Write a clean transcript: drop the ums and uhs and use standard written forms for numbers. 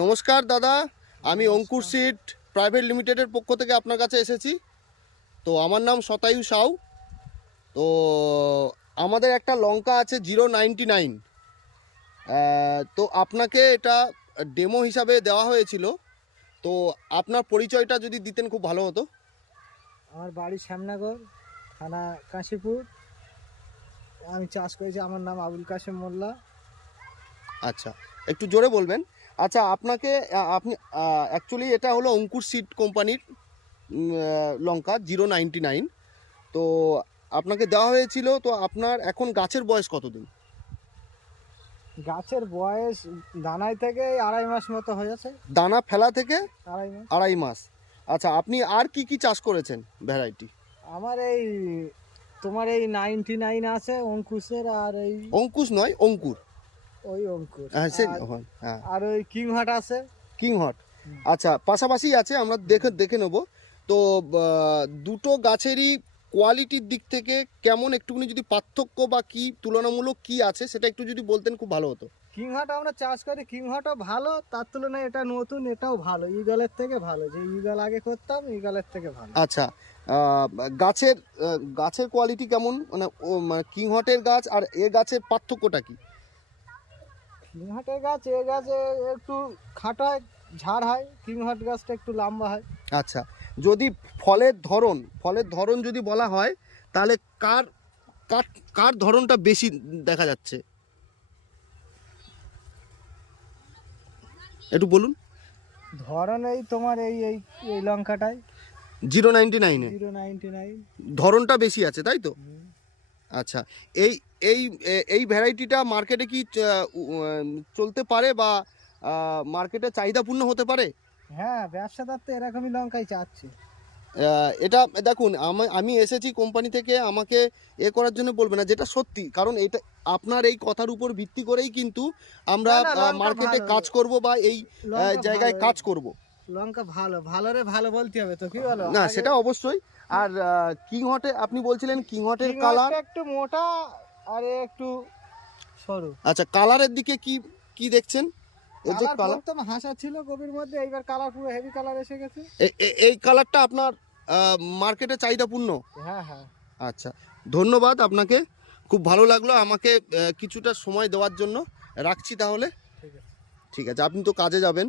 নমস্কার দাদা, আমি অঙ্কুর সিড প্রাইভেট লিমিটেডের পক্ষ থেকে আপনার কাছে এসেছি। তো আমার নাম শতায়ু সাউ। তো আমাদের একটা লঙ্কা আছে 099। তো আপনাকে এটা ডেমো হিসাবে দেওয়া হয়েছিল। তো আপনার পরিচয়টা যদি দিতেন খুব ভালো হতো। আমার বাড়ি শ্যামনগর, থানা কাশীপুর। আমি চাষ করেছি। আমার নাম আবুল কাশেম মোল্লা। আচ্ছা, একটু জোরে বলবেন। আচ্ছা, আপনি অ্যাকচুয়ালি এটা হলো অঙ্কুর সিড কোম্পানির লঙ্কা 099। তো আপনাকে দেওয়া হয়েছিল। তো আপনার এখন গাছের বয়স কতদিন? গাছের বয়স দানাই থেকে 2.5 মাস মতো হয়েছে। দানা ফেলা থেকে 2.5 মাস। 2.5 মাস। আচ্ছা, আপনি আর কি কি চাষ করেছেন ভ্যারাইটি? আমার এই তোমার এই 99 আছে অঙ্কুশের, আর এই অঙ্কুশ নয়, অঙ্কুর। ওই অঙ্কুর, হ্যাঁ, সে আর হ্যাঁ, আর ওই কিংহাট আছে। King hot. আচ্ছা, পাশাপাশি আছে, আমরা দেখে নেব। তো দুটো গাছেরই কোয়ালিটির দিক থেকে কেমন একটুখানি যদি পার্থক্য বা কি তুলনামূলক কি আছে সেটা একটু যদি বলতেন খুব ভালো হতো। কিংহাট আমরা চাষ করি, কিংহাটও ভালো, তার তুলনায় এটা নতুন, এটাও ভালো, ইগলের থেকে ভালো। যে ইগল আগে করতাম, ইগলের থেকে ভালো। আচ্ছা, আহ, গাছের কোয়ালিটি কেমন, মানে কিং হটের গাছ আর এ গাছের পার্থক্যটা কি? কিংহাটের গাছ এ গাছে একটু খাটো হয়, ঝাড় হয়। কিংহাট গাছটা একটু লম্বা হয়। আচ্ছা, যদি ফলের ধরন যদি বলা হয়, তাহলে কার কার কার ধরনটা বেশি দেখা যাচ্ছে একটু বলুন। ধরন এই তোমার এই এই এই লঙ্কাটায় 099-এ 099। ধরনটা বেশি আছে, তাই তো? আচ্ছা, এই এই এই ভ্যারাইটিটা মার্কেটে কি চলতে পারে বা মার্কেটে চাহিদাপূর্ণ হতে পারে? হ্যাঁ, ব্যবসাদার তো এরকমই লঙ্কাই চাচ্ছে। এটা দেখুন, আমি এসেছি কোম্পানি থেকে, আমাকে করার জন্য বলবে না, যেটা সত্যি। কারণ এটা আপনার এই কথার উপর ভিত্তি করেই কিন্তু আমরা না, না, লঙ্কা মার্কেটে ভালো। কাজ করব বা এই লঙ্কা জায়গায় ভালো। কাজ করব। লঙ্কা ভালো, ভালোরে ভালো বলতে হবে তো, কি বলো? না, আগে সেটা অবশ্যই। আর কিং হটে আপনি বলছিলেন কিং হটের কালার। কিংহাটটা একটু মোটা, আর এ একটু সরু। আচ্ছা, কালারের দিকে কি কি দেখছেন? এর যে কালার কালার, প্রথম হাসা ছিল কবির মধ্যে, এইবার কালার পুরো হেভি কালার এসে গেছে। এই কালারটা আপনার মার্কেটে চাহিদাপূর্ণ। হ্যাঁ, হ্যাঁ। আচ্ছা, ধন্যবাদ আপনাকে। খুব ভালো লাগলো আমাকে কিছুটা সময় দেওয়ার জন্য। রাখছি তাহলে। ঠিক আছে। ঠিক আছে, আপনি তো কাজে যাবেন।